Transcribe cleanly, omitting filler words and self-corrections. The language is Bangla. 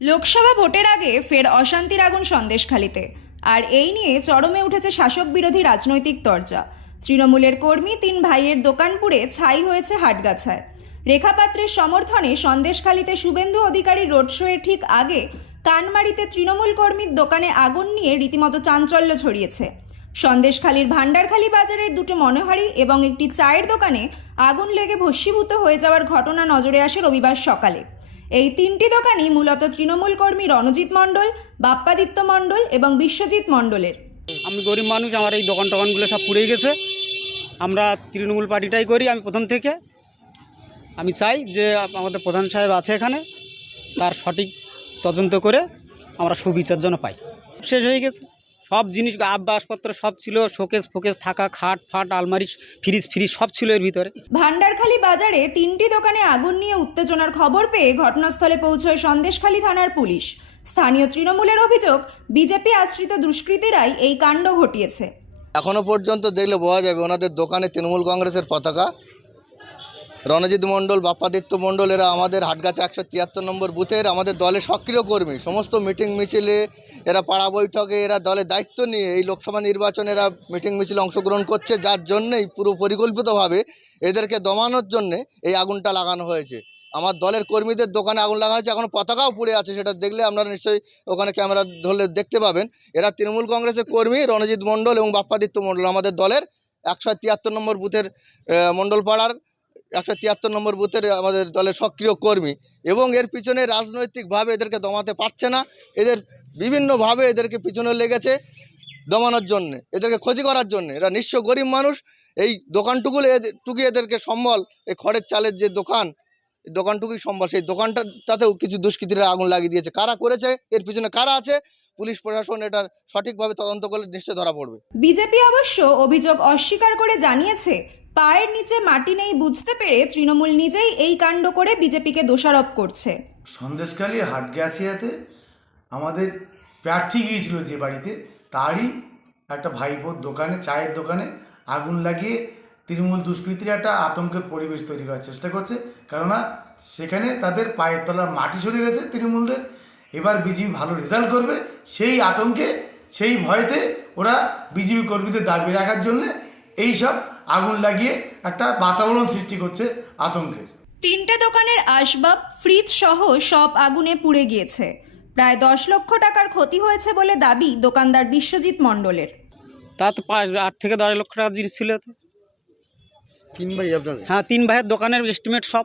লোকসভা ভোটের আগে ফের অশান্তির আগুন সন্দেশখালিতে। আর এই নিয়ে চরমে উঠেছে শাসক বিরোধী রাজনৈতিক তরজা। তৃণমূলের কর্মী তিন ভাইয়ের দোকান পুড়ে ছাই হয়েছে হাটগাছায়। রেখা পাত্রের সমর্থনে সন্দেশখালিতে শুভেন্দু অধিকারীর রোড শোয়ের ঠিক আগে কানমারিতে তৃণমূল কর্মীর দোকানে আগুন নিয়ে রীতিমতো চাঞ্চল্য ছড়িয়েছে। সন্দেশখালির ভান্ডারখালী বাজারের দুটো মনোহারি এবং একটি চায়ের দোকানে আগুন লেগে ভস্মীভূত হয়ে যাওয়ার ঘটনা নজরে আসে রবিবার সকালে। এই তিনটি দোকানই মূলত তৃণমূল কর্মী রণজিৎ মণ্ডল, বাপ্পাদিত্য মণ্ডল এবং বিশ্বজিৎ মণ্ডলের। আমি গরিব মানুষ, আমার এই দোকানগুলো সব পুড়ে গেছে। আমরা তৃণমূল পার্টিটাই করি। আমি প্রথম থেকে আমি চাই যে আমাদের প্রধান সাহেব আছে এখানে, তার সঠিক তদন্ত করে আমরা সুবিচার জন্য পাই। শেষ হয়ে গেছে সব জিনিস, আসবাবপত্র সব ছিল, শোকেস ফোকেস থাকা, খাট ফাট, আলমারি, ফ্রিজ সব ছিল এর ভিতরে। ভান্ডারখালী বাজারে তিনটি দোকানে আগুন নিয়ে উত্তেজনার খবর পেয়ে ঘটনাস্থলে পৌঁছয় সন্দেশখালী থানার পুলিশ। স্থানীয় তৃণমূলের অভিযোগ, বিজেপি আশ্রিত দুষ্কৃতীরাই এই কাণ্ড ঘটিয়েছে। এখনো পর্যন্ত দেখলে বোঝা যাবে ওনাদের দোকানে তৃণমূল কংগ্রেসের পতাকা। রণজিৎ মণ্ডল, বাপ্পাদিত্য মণ্ডল এরা আমাদের হাটগাছা 173 নম্বর বুথের আমাদের দলের সক্রিয় কর্মী। সমস্ত মিটিং মিছিলে, এরা পাড়া বৈঠকে, এরা দলের দায়িত্ব নিয়ে এই লোকসভা নির্বাচনে এরা মিটিং মিছিলে অংশগ্রহণ করছে, যার জন্যেই পুরো পরিকল্পিতভাবে এদেরকে দমানোর জন্যে এই আগুনটা লাগানো হয়েছে। আমার দলের কর্মীদের দোকানে আগুন লাগানো হয়েছে, এখনও পতাকাও পুড়ে আছে। সেটা দেখলে আপনারা নিশ্চয়ই ওখানে ক্যামেরা ধরলে দেখতে পাবেন। এরা তৃণমূল কংগ্রেসের কর্মী রণজিৎ মণ্ডল এবং বাপ্পাদিত্য মণ্ডল আমাদের দলের 173 নম্বর বুথের মণ্ডলপাড়ার 173 নম্বর বুথের আমাদের দলের সক্রিয় কর্মী। এবং এর পিছনে রাজনৈতিকভাবে এদেরকে দমাতে পারছে না। এদের বিভিন্নভাবে এদেরকে পিছনে লেগেছে দমানোর জন্যে, এদেরকে ক্ষতি করার জন্যে। এরা নিঃস্ব গরিব মানুষ। এই দোকানটুকুই এদেরকে সম্বল। এই খড়ের চালের যে দোকান, এই দোকানটুকুই সম্বল। সেই দোকানটাতেও কিছু দুষ্কৃতীরা আগুন লাগিয়ে দিয়েছে। কারা করেছে, এর পিছনে কারা আছে, পুলিশ প্রশাসন এটার সঠিকভাবে তদন্ত করলে নিশ্চয় ধরা পড়বে। বিজেপি অবশ্য অভিযোগ অস্বীকার করে জানিয়েছে, পায়ের নিচে মাটি নেই বুঝতে পেরে তৃণমূল নিজেই এই কাণ্ড করে বিজেপিকে দোষারোপ করছে। সন্দেশখালী হাটগাছিয়াতে আমাদের প্রার্থী গিয়েছিল যে বাড়িতে, তারই একটা ভাইপোর দোকানে, চায়ের দোকানে আগুন লাগিয়ে তৃণমূল দুষ্কৃতীরা একটা আতঙ্কের পরিবেশ তৈরি করার চেষ্টা করছে। কেননা সেখানে তাদের পায়ের তলার মাটি সরে গেছে তৃণমূলদের। এবার বিজেপি ভালো রেজাল্ট করবে, সেই আতঙ্কে, সেই ভয়েতে ওরা বিজেপি কর্মীদের দাবি রাখার জন্যে এইসব আগুন লাগিয়ে একটা বাতাবরণ সৃষ্টি করছে আতঙ্কের। তিনটে দোকানের আসবাব, ফ্রিজ সহ সব আগুনে পুড়ে গিয়েছে। প্রায় 10 লক্ষ টাকার ক্ষতি হয়েছে বলে দাবি দোকানদার বিশ্বজিৎ মণ্ডলের। তা তো 8 থেকে 10 লক্ষ টাকা জিনিস ছিল। তিন ভাই আপনাদের? হ্যাঁ, তিন ভাইয়ের দোকানের এস্টিমেট সব।